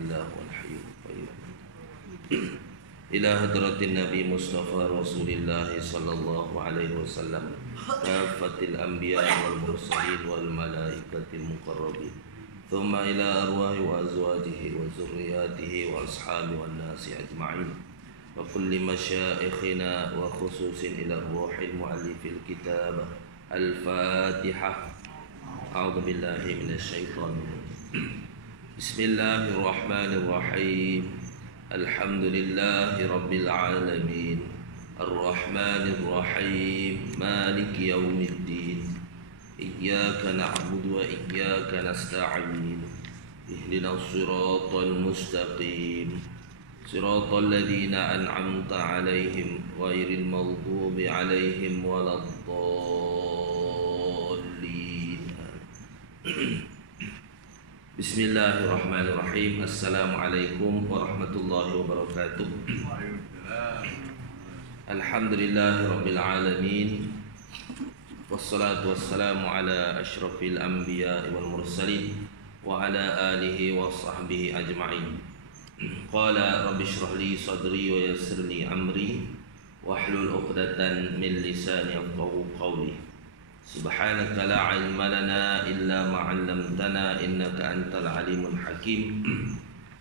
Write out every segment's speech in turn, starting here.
الله والحي القيوم إلى حضرة النبي مصطفى رسول الله صلى الله عليه وسلم كافة الأنبياء والمرسلين والملائكة المقربين ثم إلى أرواح وأزواجه وذرياته وأصحابه والناس أجمعين وكل مشائخنا وخصوص إلى الروح المؤلف الكتاب الفاتحة. أعوذ بالله من الشيطان الرجيم. بسم الله الرحمن الرحيم. الحمد لله رب العالمين الرحمن الرحيم مالك يوم الدين إياك نعبد وإياك نستعين اهدنا الصراط المستقيم صراط الذين أنعمت عليهم غير المغضوب عليهم ولا الضالين. Bismillahirrahmanirrahim. Assalamualaikum warahmatullahi wabarakatuh. Alhamdulillahirabbil alamin. Wassalatu wassalamu ala asyrafil anbiya'i wal mursalin wa ala alihi wa sahbihi ajma'in. Qala rabbi shrah li sadri wa yassir li amri wahlul 'uqdatan min lisani yafqahu qawli. Subhanaka la ilma lana illa ma 'allamtana innaka antal alimul hakim.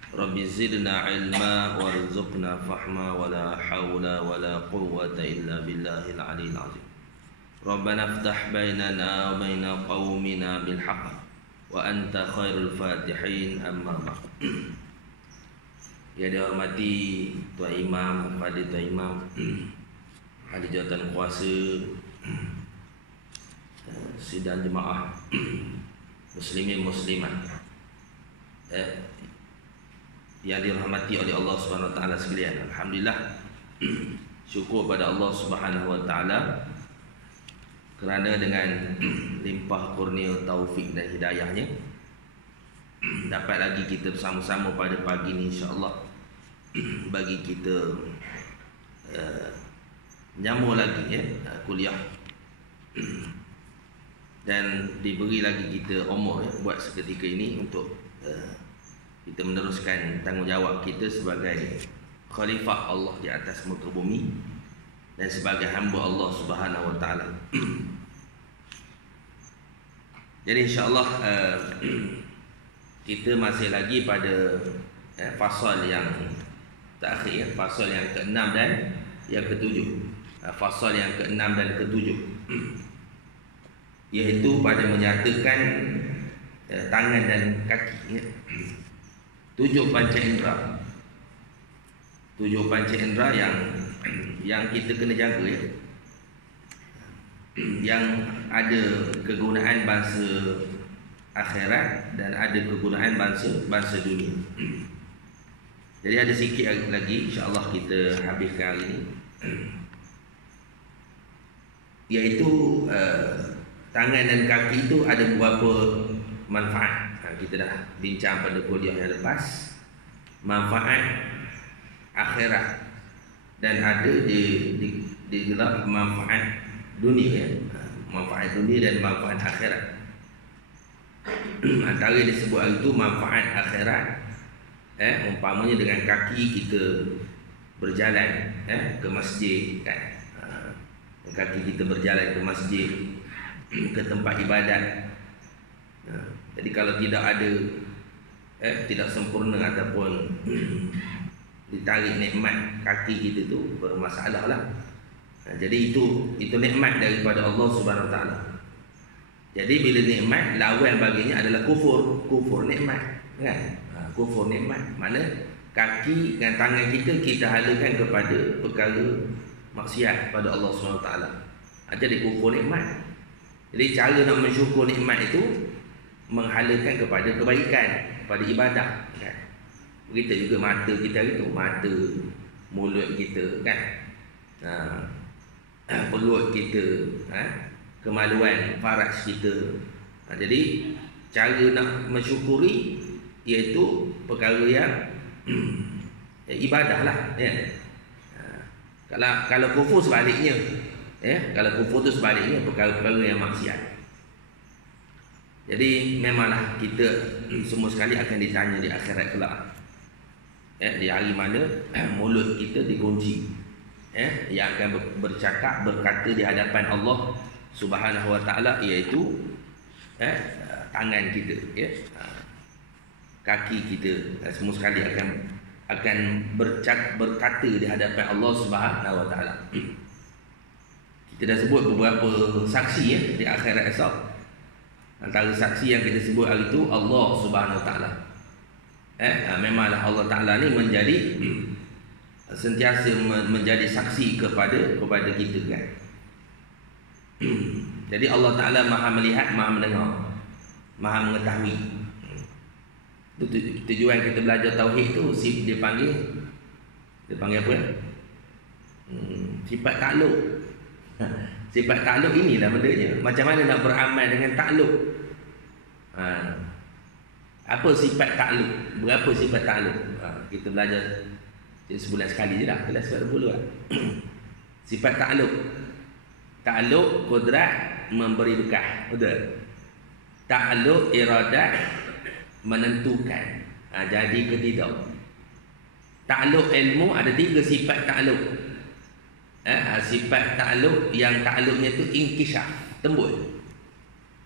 Rabbi zidna ilma warzuqna fahma wa la hawla wa la quwwata illa billahil aliyil azim. Rabbana iftah bainana wa baina qaumina bil haqq wa anta khairul fatihin. Amma ba'd. Yang dihormati Tuan Imam, kepada Tuan Imam, ahli jawatan kuasa, sidang jemaah muslimin muslimat yang dirahmati oleh Allah Subhanahu wa taala sekalian. Alhamdulillah, syukur pada Allah Subhanahu wa taala kerana dengan limpah kurnia taufik dan hidayahnya dapat lagi kita bersama-sama pada pagi ini, insya-Allah, bagi kita menyambung lagi kuliah dan diberi lagi kita umur buat seketika ini untuk kita meneruskan tanggungjawab kita sebagai khalifah Allah di atas muka bumi dan sebagai hamba Allah Subhanahu wa taala. Jadi insya-Allah kita masih lagi pada fasal yang terakhir, fasal yang ke-6 dan yang ke-7. Fasal yang ke-6 dan ke-7, iaitu pada menyatakan tangan dan kaki, 7 panca indera. 7 panca indera yang kita kena jaga, yang ada kegunaan bangsa akhirat dan ada kegunaan bangsa dunia. Jadi ada sikit lagi, insya-Allah kita habiskan hari ini, iaitu tangan dan kaki itu ada beberapa manfaat. Kita dah bincang pada kuliah yang lepas, manfaat akhirat dan ada di dalam manfaat dunia, manfaat dunia dan manfaat akhirat. Antara disebut itu manfaat akhirat, umpamanya dengan kaki kita berjalan ke masjid, kan? Kaki kita berjalan ke masjid, ke tempat ibadat. Jadi kalau tidak ada tidak sempurna ataupun ditarik nikmat kaki kita tu, bermasalah lah. Jadi itu nikmat daripada Allah Subhanahu wa taala. Jadi bila nikmat, lawan baginya adalah kufur nikmat, kan? Kufur nikmat, mana kaki dan tangan kita halakan kepada perkara maksiat pada Allah Subhanahu wa taala. Jadi kufur nikmat. Jadi cara nak mensyukur nikmat itu menghalakan kepada kebaikan, pada ibadah, kan? Begitu juga mata kita itu, mata, mulut kita, kan? Perut kita, kemaluan faraj kita. Jadi cara nak mensyukuri iaitu perkara yang ibadah lah, Kalau kufur sebaliknya, kalau kufur tu sebaliknya perkara-perkara yang maksiat. Jadi memanglah kita semua sekali akan ditanya di akhirat kelak. Di hari mana mulut kita dikunci, yang akan bercakap, berkata di hadapan Allah Subhanahu wa taala, iaitu tangan kita, kaki kita, semua sekali akan berkata di hadapan Allah Subhanahu wa taala. Kita dah sebut beberapa saksi di akhirat esok. Antara saksi yang kita sebut hari itu Allah Subhanahu wa taala. Memanglah Allah Taala ni sentiasa menjadi saksi kepada kita kan. Jadi Allah Taala Maha melihat, Maha mendengar, Maha mengetahui. Tujuan kita belajar tauhid tu dia panggil apa? Sifat takluk. Sifat takluk inilah bendanya. Macam mana nak beramal dengan takluk? Apa sifat takluk? Berapa sifat takluk? Kita belajar sebulan sekali je dah. Kelas dulu lah. Sifat takluk. Takluk kudrat memberi bekah. Betul. Takluk iradat menentukan jadi ke tidak. Takluk ilmu ada 3 sifat takluk. Sifat takluk yang takluknya tu inkishaf, tembus.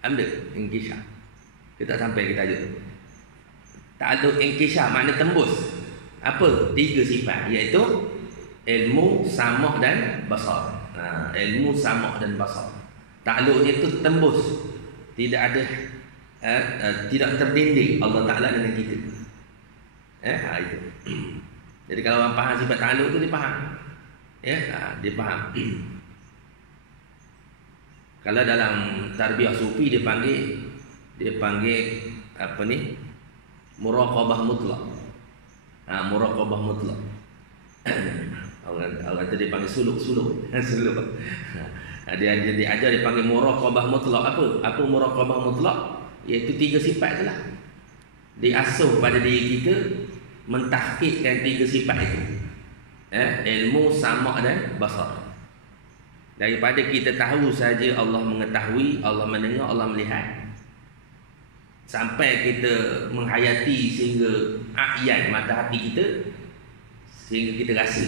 Ambil inkishaf. Kita sampai kita tajuk. Takluk inkishaf makna tembus. Apa? 3 sifat, iaitu ilmu, sama' dan basar. Ilmu, sama' dan basar. Takluknya itu tembus. Tidak ada tidak terdinding Allah Ta'ala dengan kita. Itu. Jadi kalau orang faham sifat takluk tu dia faham. Dia faham. Kalau dalam tarbiyah sufi dia panggil apa ni? Muraqabah mutlak. Muraqabah mutlak. Orang tu dia panggil suluk. Dia ajar dia panggil muraqabah mutlak. Apa muraqabah mutlak? Iaitu 3 sifat itulah. Diasuh pada diri kita mentahqiqkan 3 sifat itu. Ilmu, sama' dan basar. Daripada kita tahu saja Allah mengetahui, Allah mendengar, Allah melihat, sampai kita menghayati sehingga a'yan mata hati kita, sehingga kita rasa.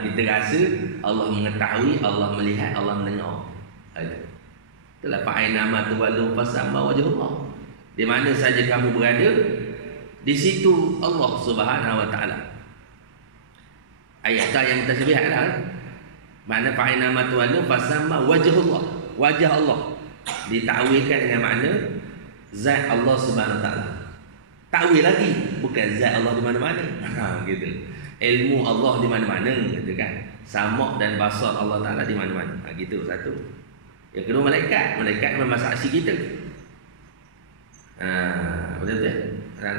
Kita rasa Allah mengetahui, Allah melihat, Allah mendengar. Itulah fa'aina ma tuwallu fasamma wajhullah. Di mana saja kamu berada, di situ Allah Subhanahu wa taala. Ayat yang mutasyabihat lah. Makna fa'aina ma tuwallu fasamma wajhullah. Wajah Allah ditakwilkan dengan makna zat Allah Subhanahu wa taala. Takwil lagi, bukan zat Allah di mana-mana. Gitu. Ilmu Allah di mana-mana, gitu kan. Sama' dan basar Allah Taala di mana-mana. Gitu satu. Yang kedua malaikat memang saksi kita. Betul tak?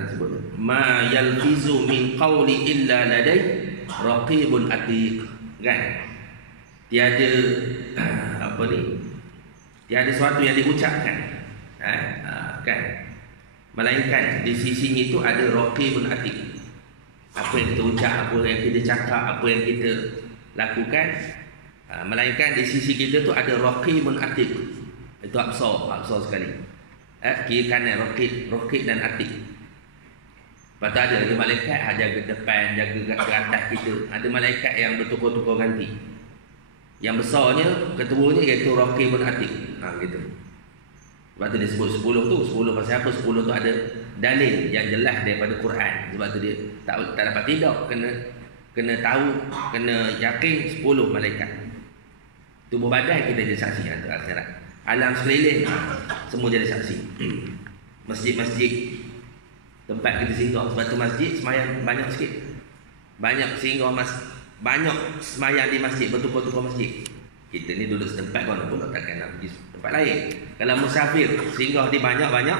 Sebut ma yalfizu min qawli illa ladai raqibun atiq. Kan? Tiada tiada sesuatu yang diucapkan. Kan? Melainkan di sisinya itu ada raqibun atiq. Apa yang kita ucap, apa yang kita cakap, apa yang kita lakukan, melainkan di sisi kita tu ada raqibun atiq. Itu absar sekali. Kiri kanan raqib dan atiq. Lepas tu ada lagi malaikat jaga depan, jaga ke atas kita. Ada malaikat yang bertukar-tukar ganti. Yang besarnya, ketuanya iaitu raqibun atiq. Gitu. Sebab tu dia sebut 10 tu. 10 pasal apa? 10 tu ada dalil yang jelas daripada Quran. Sebab tu dia tak dapat tidak, kena tahu, kena yakin 10 malaikat. Tubuh badan kita jadi saksi akhirat. Alam sekeliling semua jadi saksi. Masjid-masjid tempat kita singgah. Sebab tu masjid semayang banyak sikit. Banyak singgah banyak semayang di masjid, bertukar-tukar masjid. Kita ni duduk setempat pun takkan nak pergi tempat lain. Kalau musafir singgah di banyak-banyak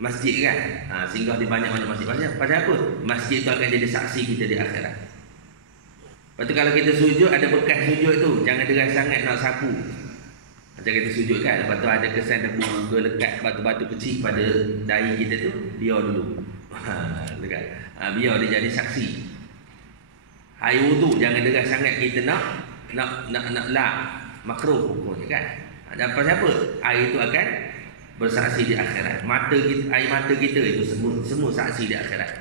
masjid kan. Singgah di banyak-banyak masjid. Pasal apa? Masjid tu akan jadi saksi kita di akhirat. Lepas tu kalau kita sujud, ada bekas sujud tu, jangan deras sangat nak sapu. Macam kita sujud kan, lepas tu ada kesan debu ke lekat batu-batu kecil pada dahi kita tu, biar dulu. Biar dia jadi saksi. Air wudu jangan deras sangat kita nak lap, makruh hukumnya kan. Dan pasal apa? Air itu akan bersaksi di akhirat. Air mata kita itu semua saksi di akhirat.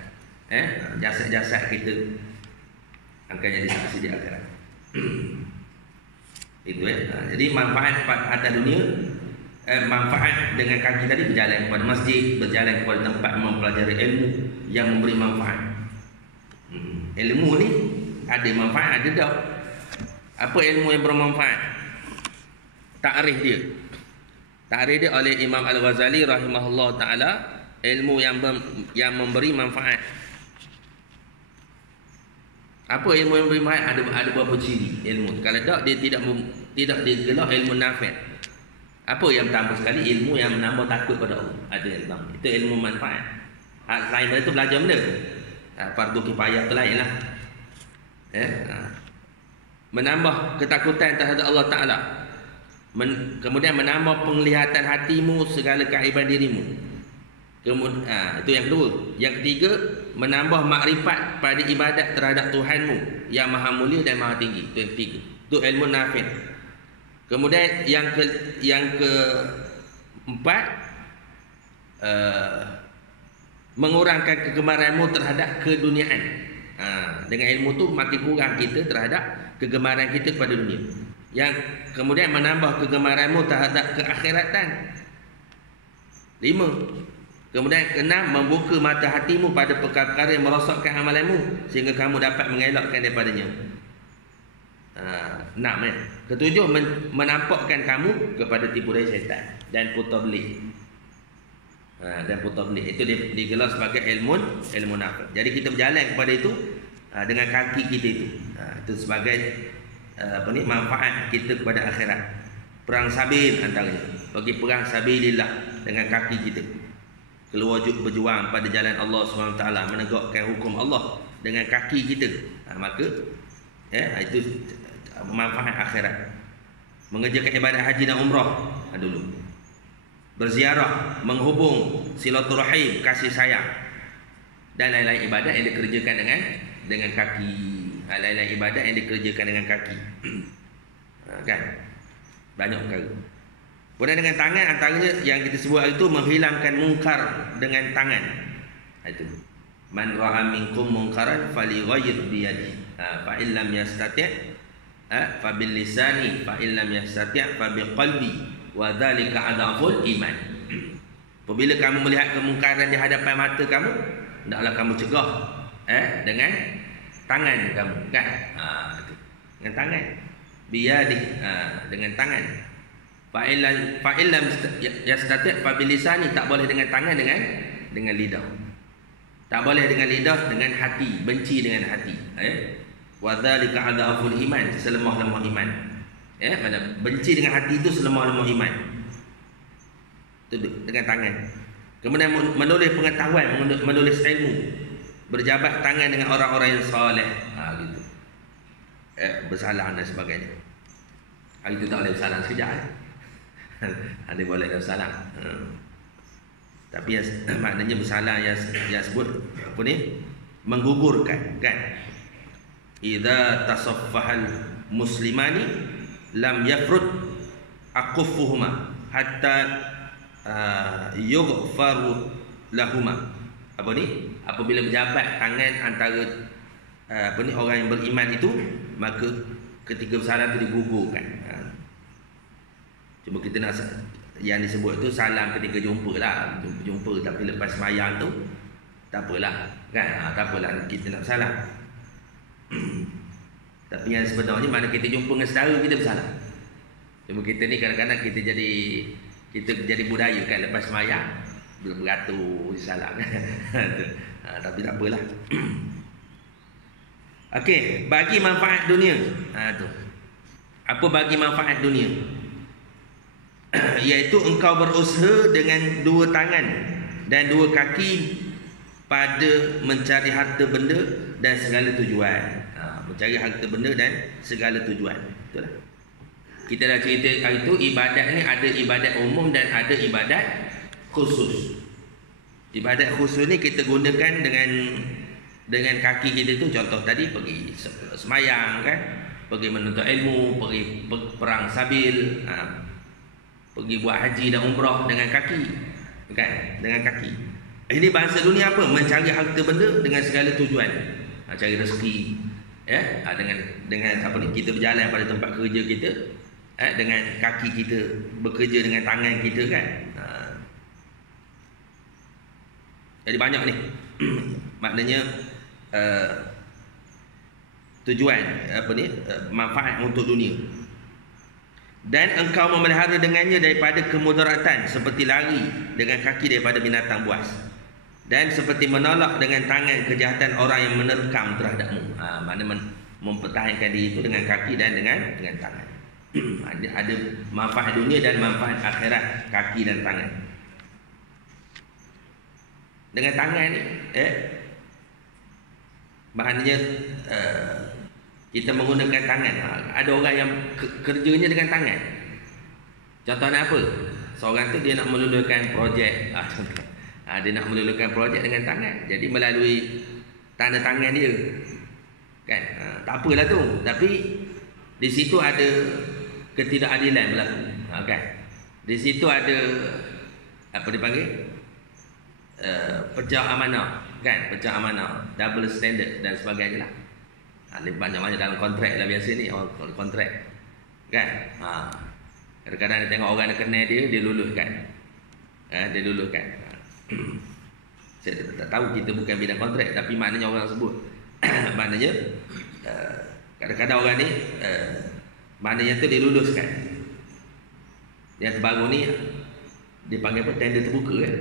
jasad-jasad kita akan jadi saksi di akhirat. Itu jadi manfaat atas dunia, manfaat dengan kaki tadi berjalan kepada masjid, berjalan kepada tempat mempelajari ilmu yang memberi manfaat. Ilmu ni ada manfaat, ada tak? Apa ilmu yang bermanfaat? Ta'rif dia. Ta'rif dia oleh Imam Al-Ghazali rahimahullah taala, ilmu yang memberi manfaat. Apa ilmu yang memberi manfaat? Ada beberapa ciri ilmu. Kalau tak, dia tidak digelar ilmu nafi'. Apa yang pertama sekali? Ilmu yang menambah takut pada Allah. Ada yang pertama. Itu ilmu manfaat. Selain daripada itu belajar benda. Fardu kifayah tu lain lah. Menambah ketakutan terhadap Allah Ta'ala. Kemudian menambah penglihatan hatimu segala keaiban dirimu. Kemudian itu yang kedua. Yang ketiga, menambah makrifat pada ibadat terhadap Tuhanmu yang maha mulia dan maha tinggi. Itu yang ketiga. Itu ilmu nafi'. Kemudian yang keempat, mengurangkan kegemaranmu terhadap keduniaan. Dengan ilmu tu makin kurang kita terhadap kegemaran kita kepada dunia. Yang kemudian menambah kegemaranmu terhadap keakhiratan. 5. Kemudian keenam, membuka mata hatimu pada perkara-perkara yang merosakkan amalanmu sehingga kamu dapat mengelakkan daripadanya. 6 Ketujuh, menampakkan kamu kepada tipu daya syaitan dan putar belik. Itu digelar sebagai ilmu nafi'. Jadi kita berjalan kepada itu dengan kaki kita itu. Itu sebagai manfaat kita kepada akhirat. Perang sabil antaranya. Bagi perang sabilillah dengan kaki kita. Keluar berjuang pada jalan Allah SWT, menegakkan hukum Allah dengan kaki kita. Maka itu manfaat akhirat. Mengerjakan ibadat haji dan umrah dulu. Berziarah, menghubung, silaturahim, kasih sayang, dan lain-lain ibadat yang dikerjakan dengan kaki. Lain-lain ibadat yang dikerjakan dengan kaki. Kan? Banyak perkara. Kemudian dengan tangan, antaranya yang kita sebut itu menghilangkan mungkar dengan tangan. Itu. Man ra'a minkum munkaran falyughayyir bi yadihi. Fa in lam yastati' fa bil lisani, fa in lam yastati' fa bi qalbi, wa dzalika adhaful iman. Apabila kamu melihat kemungkaran di hadapan mata kamu, hendaklah kamu cegah dengan tangan kamu, kan? Itu. Dengan tangan. Biyadi, dengan tangan. Fa'ilam yastati' fa bil lisani, tak boleh dengan tangan, dengan lidah. Tak boleh dengan lidah, dengan hati, benci dengan hati. Wa dzalika adhaful iman, selemah-lemah iman. Mana benci dengan hati itu selemah-lemah iman. Itu dengan tangan. Kemudian menulis pengetahuan, menulis ilmu, berjabat tangan dengan orang-orang yang soleh. Gitu. Bersalah dan sebagainya. Itu tak boleh bersalah sekejap. Ada boleh bersalah. Tapi maknanya bersalah yang sebut apa ni? Menggugurkan, kan? Idza tasaffahal muslimani lam yafrud aquffuhuma hatta yughfaru lahuma. Apa ni? Apabila berjabat tangan antara orang yang beriman itu, maka ketika bersalah itu digugurkan. Cuma kita nak yang disebut itu salam ketika jumpa lah. Jumpa tapi lepas semayang tu tak apalah, kan? Tak apalah kita nak bersalah. Tapi yang sebenarnya mana kita jumpa dengan saudara kita bersalah. Cuma kita ni kadang-kadang kita jadi budaya kan, lepas semayang beratur salah kan. Tapi tak apalah. Okey, bagi manfaat dunia. Tu. Apa bagi manfaat dunia? Iaitu engkau berusaha dengan dua tangan dan dua kaki pada mencari harta benda dan segala tujuan. Mencari harta benda dan segala tujuan. Itulah. Kita dah cerita hari itu, ibadat ni ada ibadat umum dan ada ibadat khusus. Ibadat khusus ni kita gunakan dengan kaki kita tu. Contoh tadi pergi semayang kan, pergi menuntut ilmu, pergi perang sabil, pergi buat haji dan umrah dengan kaki, kan? Dengan kaki. Ini bahasa dunia apa? Mencari harta benda dengan segala tujuan. Cari rezeki, ya, dengan apa ni, kita berjalan pada tempat kerja kita, dengan kaki kita, bekerja dengan tangan kita, kan. Jadi banyak ni. Maknanya tujuan apa ni, manfaat untuk dunia. Dan engkau memelihara dengannya daripada kemudaratan, seperti lari dengan kaki daripada binatang buas, dan seperti menolak dengan tangan kejahatan orang yang menerkam terhadapmu. Maknanya mempertahankan diri itu dengan kaki dan dengan tangan. Ada manfaat dunia dan manfaat akhirat, kaki dan tangan. Dengan tangan ni, maknanya kita menggunakan tangan. Ada orang yang kerjanya dengan tangan. Contohnya apa? Seorang tu dia nak melulukan projek. Contoh. Dia nak melulukan projek dengan tangan. Jadi melalui tanda tangan dia, kan. Tak apalah tu. Tapi di situ ada ketidakadilan berlaku, kan. Di situ ada apa dipanggil, pecah amanah, kan. Pecah amanah, double standard dan sebagainya lah. Banyak-banyak dalam kontrak lah biasa ni, kontrak, kan. Kadang-kadang dia tengok orang yang kenal dia luluskan, dia luluskan. Saya tak tahu, kita bukan bidang kontrak, tapi maknanya orang sebut maknanya kadang-kadang orang ni maknanya tu dia luluskan. Yang terbaru ni dia panggil apa, tender terbuka, kan.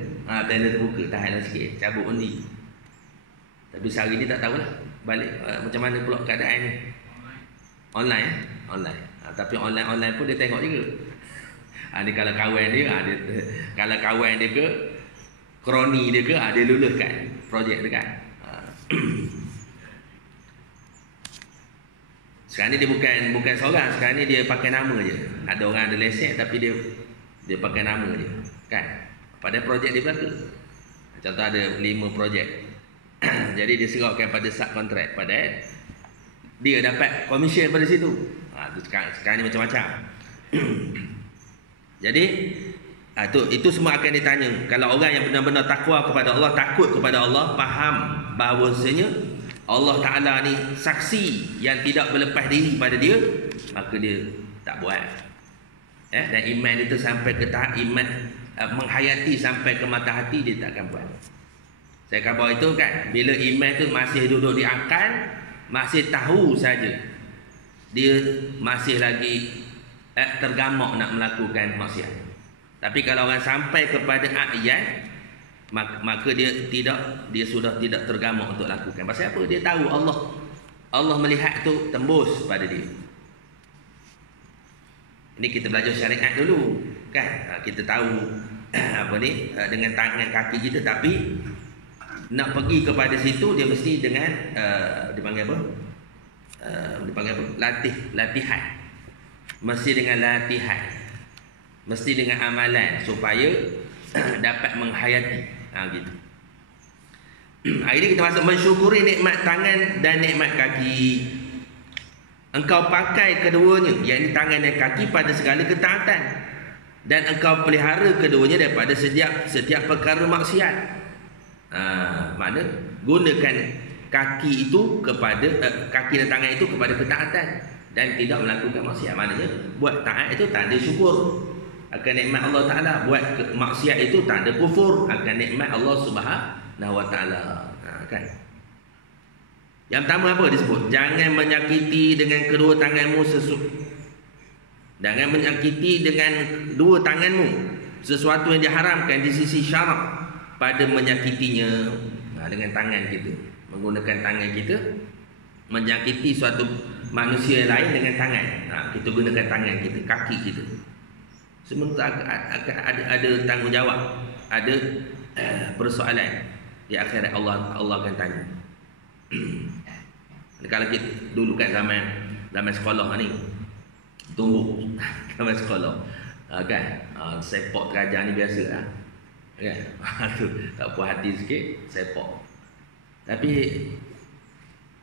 Tender terbuka, tahanlah sikit, cabut undi. Tapi sehari ni tak tahulah balik macam mana pula keadaan ni. Online. Tapi online pun dia tengok juga. Ni kalau kawan dia, kalau kawan dia ke kroni dia ke, dia luluskan projek dia, kan. Sekarang ni dia bukan seorang, sekarang ni dia pakai nama je. Ada orang ada lesen tapi dia pakai nama je, kan. Pada projek dia berlaku. Contoh ada 5 projek. Jadi dia serahkan pada subkontrak, pada dia dapat komisen pada situ. Sekarang ni macam-macam. Jadi itu semua akan ditanya. Kalau orang yang benar-benar takwa kepada Allah, takut kepada Allah, faham bahawasanya Allah Ta'ala ni saksi yang tidak berlepas diri pada dia, maka dia tak buat. Dan iman itu sampai ke tahap iman menghayati sampai ke mata hati, dia tak akan buat. Saya khabar itu, kan, bila iman tu masih duduk di akal, masih tahu saja, dia masih lagi tergamak nak melakukan maksiat. Tapi kalau orang sampai kepada ayat, maka dia sudah tidak tergamak untuk lakukan. Pasal apa? Dia tahu Allah melihat tu tembus pada dia. Ini kita belajar syariat dulu, kan. Kita tahu apa ni, dengan tangan kaki kita, tapi nak pergi kepada situ dia mesti dengan dipanggil apa? Latihan. Mesti dengan latihan. Mesti dengan amalan supaya dapat menghayati. Gitu. Hari ini kita masuk mensyukuri nikmat tangan dan nikmat kaki. Engkau pakai keduanya, yakni tangan dan kaki, pada segala ketaatan, dan engkau pelihara keduanya daripada setiap perkara maksiat. Mana gunakan kaki itu kepada kaki dan tangan itu kepada ketaatan dan tidak melakukan maksiat. Maknanya buat taat itu tanda syukur akan nikmat Allah Ta'ala, buat maksiat itu tanda kufur akan nikmat Allah Subhanahu Wa Ta'ala, kan. Yang pertama apa disebut? Jangan menyakiti dengan kedua tanganmu jangan menyakiti dengan dua tanganmu sesuatu yang diharamkan di sisi syarak pada menyakitinya. Dengan tangan kita, menggunakan tangan kita menyakiti suatu manusia lain dengan tangan. Kita gunakan tangan kita, kaki kita. Sementara ada tanggungjawab, ada persoalan di akhirat. Allah akan tanya. Kalau kita dulu kan zaman sekolah ni, tunggu zaman sekolah, kan, sepak kerajaan ni biasa lah, kan. Tu tak puas hati sikit, sepak. Tapi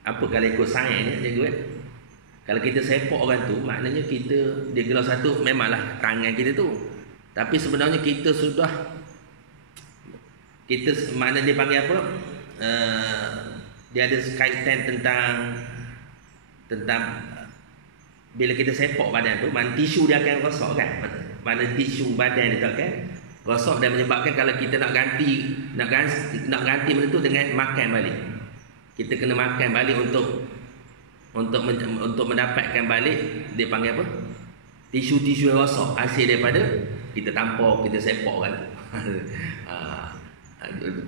apa kalau ikut sains ni, cikgu, kan? Kalau kita sepak orang tu, maknanya dia gelar satu, memanglah tangan kita tu, tapi sebenarnya kita sudah kita mana dia panggil apa? Dia ada kaitan tentang bila kita sepok badan tu, mana tisu dia akan rosak kan? Mana tisu badan dia tak kan? Rosak dan menyebabkan kalau kita nak ganti benda tu dengan makan balik. Kita kena makan balik untuk mendapatkan balik dia panggil apa? Tisu-tisu yang rosak hasil daripada kita tampar, kita sepok kan.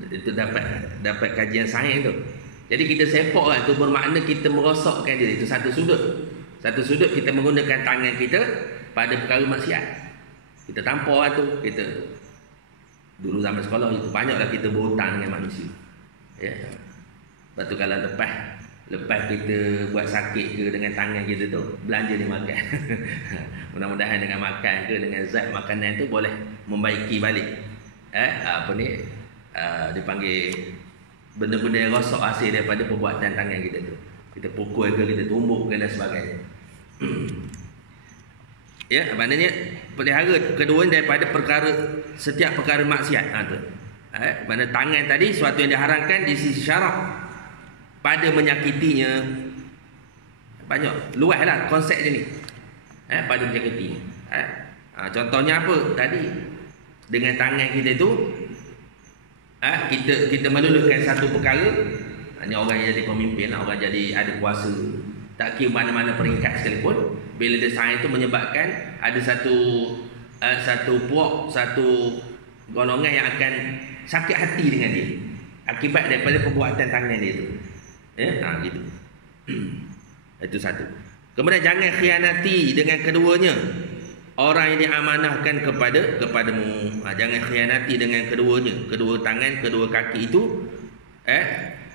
Itu dapat kajian sains tu. Jadi kita sepok kan tu bermakna kita merosakkan dia. Itu satu sudut. Satu sudut kita menggunakan tangan kita pada perkara maksiat. Kita tampar tu, kita dulu zaman sekolah itu banyaklah kita berhutang dengan manusia. Ya. Lepas tu kalau lepas kita buat sakit ke dengan tangan kita tu, belanja dia makan. Mudah-mudahan dengan makan ke dengan zat makanan tu boleh membaiki balik. Dipanggil benda-benda yang rosak hasil daripada perbuatan tangan kita tu. Kita pukul ke, kita tumbuk ke dan sebagainya. Ya, maknanya pelihara kedua daripada setiap perkara maksiat. Mana tangan tadi suatu yang diharamkan di sisi syarak. Pada menyakitinya, banyak luaslah konsep dia ni. Pada menyakitinya. Contohnya apa tadi? Dengan tangan kita tu kita meluluhkan satu perkara. Ini orang yang jadi pemimpin, orang jadi ada kuasa, tak kira mana-mana peringkat sekalipun, bila dia sains itu menyebabkan ada satu puak, satu golongan yang akan sakit hati dengan dia akibat daripada perbuatan tangan dia itu. Gitu. Itu satu. Kemudian jangan khianati dengan keduanya orang yang diamanahkan kepadamu. Jangan khianati dengan keduanya, kedua tangan, kedua kaki itu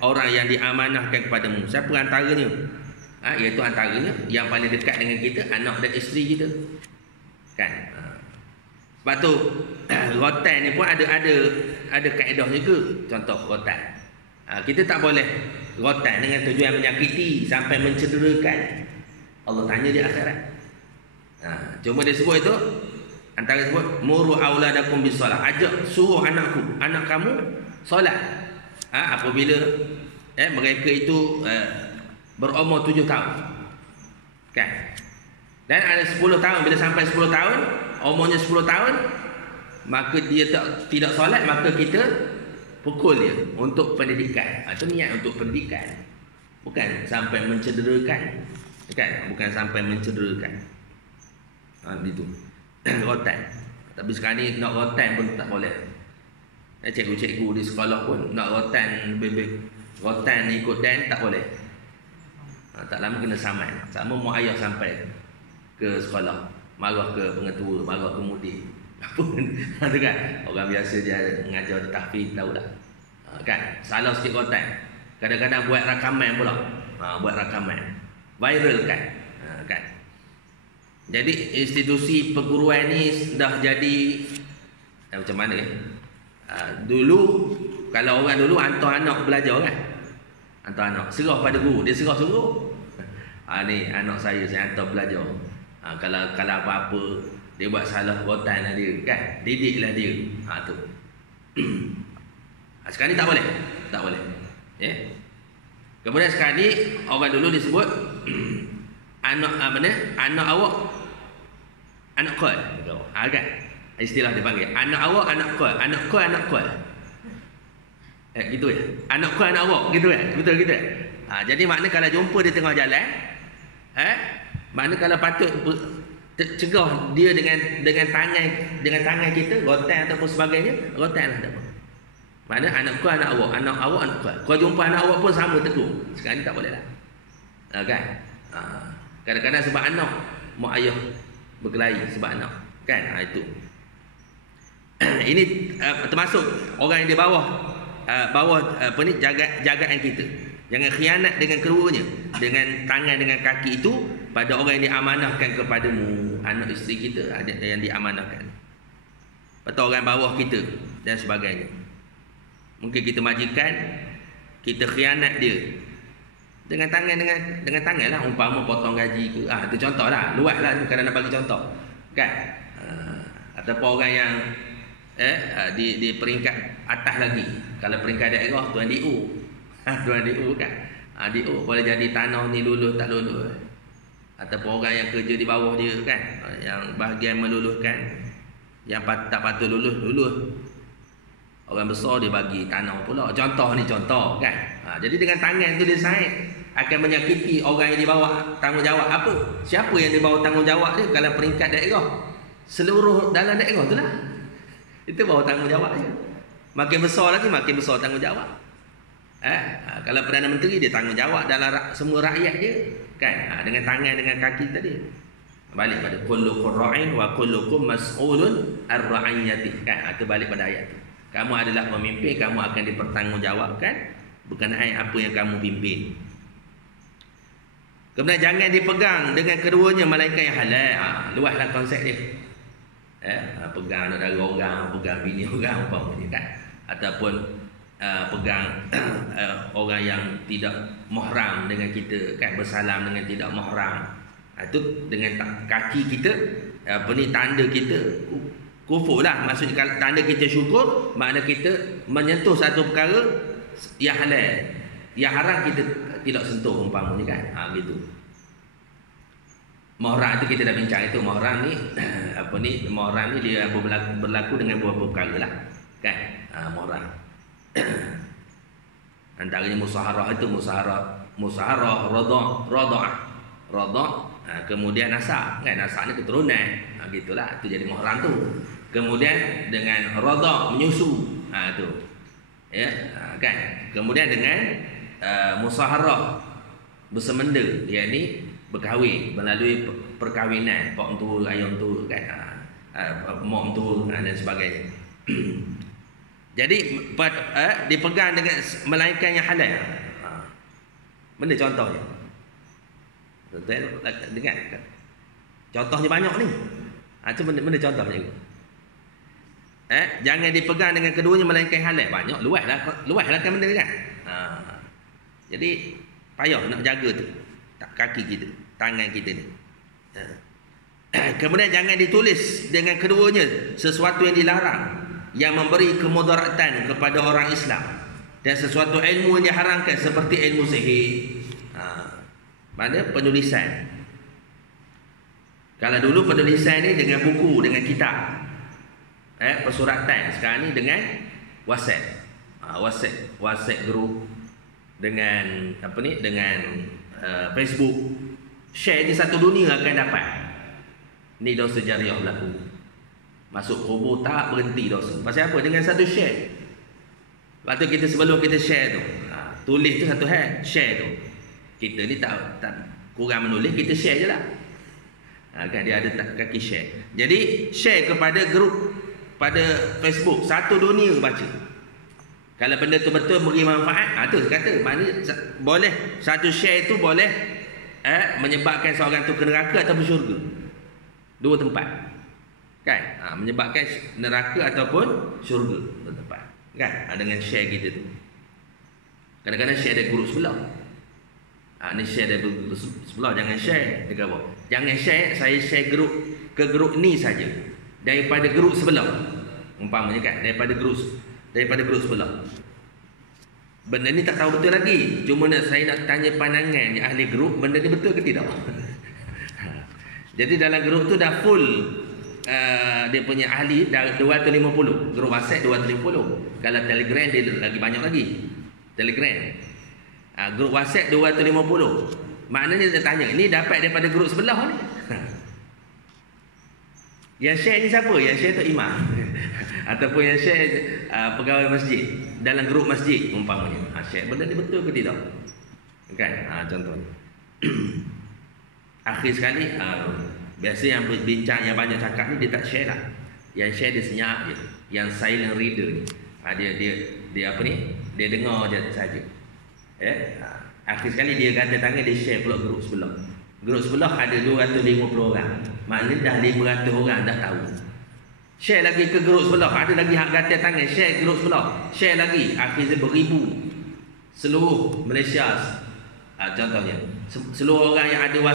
orang yang diamanahkan kepadamu. Siapa antaranya? Iaitu antaranya yang paling dekat dengan kita, anak dan isteri kita. Kan? Sebab tu rotan ni pun ada kaedah juga. Contoh rotan. Kita tak boleh rotan dengan tujuan menyakiti sampai mencederakan. Allah tanya di akhirat. Cuma dia sebut itu, antara sebut muru auladakum bisolah. Suruh anak kamu solat. Apabila mereka itu berumur 7 tahun. Kan? Dan ada 10 tahun. Bila sampai 10 tahun, umurnya 10 tahun, maka dia tidak solat, maka kita pukul dia untuk pendidikan. Itu niat untuk pendidikan. Bukan sampai mencederakan. Kan? Bukan sampai mencederakan. Itu. Rotan. Tapi sekarang ni nak rotan pun tak boleh. Cikgu-cikgu di sekolah pun nak rotan ikut dan tak boleh. Tak lama kena saman. Sama mak ayah sampai ke sekolah, marah ke pengetua, marah ke mudir. Apa tu kan? Orang biasa dia mengajar di tahfiz tahulah. Kan? Salah sikit rotan. Kadang-kadang buat rakaman pula. Buat rakaman. Viral kan? Kan? Jadi institusi perguruan ni dah jadi macam mana ya? Dulu kalau orang dulu hantar anak belajar kan, hantar anak serah pada guru, dia serah suruh ni anak saya hantar belajar. Kalau apa-apa dia buat salah rotan lah dia kan, didiklah dia. Tu sekarang ni tak boleh ya. Kemudian sekarang ni orang dulu disebut anak awak anak kau kan, istilah dia panggil anak awak anak kau, anak kau anak kau. Gitu ya. Anak kau anak awak gitu kan. Betul gitu kan. Jadi makna kalau jumpa di tengah jalan, makna kalau patut cegah dia dengan tangan kita, rotan ataupun sebagainya, rotanlah tak apa. Makna anak kau anak awak anak kau. Kau jumpa anak awak pun sama tegur. Sekarang ni tak boleh lah. Kan? Kadang-kadang sebab anak mak ayah berkelahi sebab anak. Kan? Itu. Ini termasuk orang yang di bawah jagaan kita. Jangan khianat dengan keduanya, dengan tangan dengan kaki itu pada orang yang diamanahkan kepadamu, anak isteri kita ada yang diamanahkan, atau orang bawah kita dan sebagainya. Mungkin kita majikan, kita khianat dia dengan tangan lah, umpama potong gaji ke. Itu contoh lah, luas lah tu, kadang nak bagi contoh kan. Ataupun orang yang di peringkat atas lagi. Kalau peringkat daerah tuan DO. Tuan DO kan. DO boleh jadi tanah ni lulus tak lulus. Ataupun orang yang kerja di bawah dia kan, yang bahagian meluluskan, yang tak patut lulus. Orang besar dia bagi tanah pula. Contoh ni contoh kan. Jadi dengan tangan tu dia sign akan menyakiti orang yang dibawa tanggungjawab. Apa? Siapa yang dibawa tanggungjawab dia? Kalau peringkat daerah, seluruh dalam daerah tu lah. Itu bawa tanggungjawab je. Makin besar lagi makin besar tanggungjawab. Kalau Perdana Menteri dia tanggungjawab dalam semua rakyat dia kan. Dengan tangan dengan kaki tadi. Balik pada kullukum ra'in wa kullukum mas'ulun ar-ra'iyati kan. Itu balik pada ayat tu. Kamu adalah pemimpin, kamu akan dipertanggungjawabkan berkenaan apa yang kamu pimpin. Kemudian jangan dipegang dengan keduanya melainkan yang halal. Luaslah konsep dia. Pegang saudara orang, pegang bini orang umpamanya kan. Ataupun pegang orang yang tidak muhram dengan kita kan, bersalam dengan tidak muhram. Itu dengan kaki kita, tanda kita kufur lah. Maksudnya kalau tanda kita syukur, makna kita menyentuh satu perkara yang halal, yang haram kita tidak sentuh umpamanya kan. Gitu. Muhram itu kita dah bincang itu. Muhram ni muhram ni dia berlaku dengan beberapa perkara lah kan. Muhram antaranya musaharah itu musaharah radha'ah kemudian nasab kan. Nasab ni keturunan gitulah, itu jadi muhram tu. Kemudian dengan radha' menyusu tu ya kan. Kemudian dengan musaharah bersemenda, yakni berkahwin melalui perkahwinan, pak mentua ayah mentua kan, mak mentua dan sebagainya. Jadi dipegang dengan melainkan yang halal. Benda contohnya. Tuan dengar kan? Contohnya banyak ni. Itu benda contohnya. Jangan dipegang dengan keduanya melainkan yang halal. Banyak, luaslah kan benda kan. Jadi payah nak jaga tu kaki kita, tangan kita ni. Kemudian jangan ditulis dengan keduanya sesuatu yang dilarang, yang memberi kemudaratan kepada orang Islam, dan sesuatu ilmu yang diharamkan seperti ilmu sihir. Mana penulisan. Kalau dulu penulisan ni dengan buku, dengan kitab, persuratan. Sekarang ni dengan WhatsApp. WhatsApp group, dengan dengan Facebook. Share je satu dunia akan dapat. Ni dosa jariah berlaku. Masuk kubur tak berhenti dosa. Pasal apa? Dengan satu share. Lepas tu kita sebelum kita share tu, tulis tu satu hal, share tu. Kita ni tak kurang menulis, kita share je lah. Kan dia ada kaki share. Jadi share kepada grup pada Facebook, satu dunia baca. Kalau benda tu betul beri manfaat, tu kata maknanya boleh satu share tu boleh menyebabkan seorang tu ke neraka ataupun syurga. Dua tempat. Kan? Menyebabkan neraka ataupun syurga, dua tempat. Kan? Dengan share kita tu. Kadang-kadang share dari grup sebelah. Ni share dari grup sebelah, jangan share dekat bawah. Jangan share, saya share grup ke grup ni saja. Daripada grup sebelah. Umpamanya kan, daripada grup sebelah. Benda ni tak tahu betul lagi. Cuma saya nak tanya pandangan ahli grup, benda ni betul ke tidak? Jadi dalam grup tu dah full dia punya ahli dah 250. Grup WhatsApp 250. Kalau Telegram dia lagi banyak lagi. Telegram. Grup WhatsApp 250. Maknanya dia tanya, ni dapat daripada grup sebelah ni. Yang share ni siapa? Yang share tu imam. Ataupun yang share pegawai masjid dalam grup masjid umpamanya. Share benda ni betul ke tidak? Kan? Contohnya. Akhir sekali biasa yang berbincang yang banyak cakap ni dia tak share lah. Yang share dia senyap je. Yang silent reader ni dia apa ni? Dia dengar je saja. Akhir sekali dia ganda tangan, dia share pula grup sebelah. Grup sebelah ada 250 orang. Maknanya dah 500 orang dah tahu. Share lagi ke grup sebelah, ada lagi hak ganda tangan, share grup sebelah. Share lagi, akhirnya beribu. Seluruh Malaysia contohnya, seluruh orang yang ada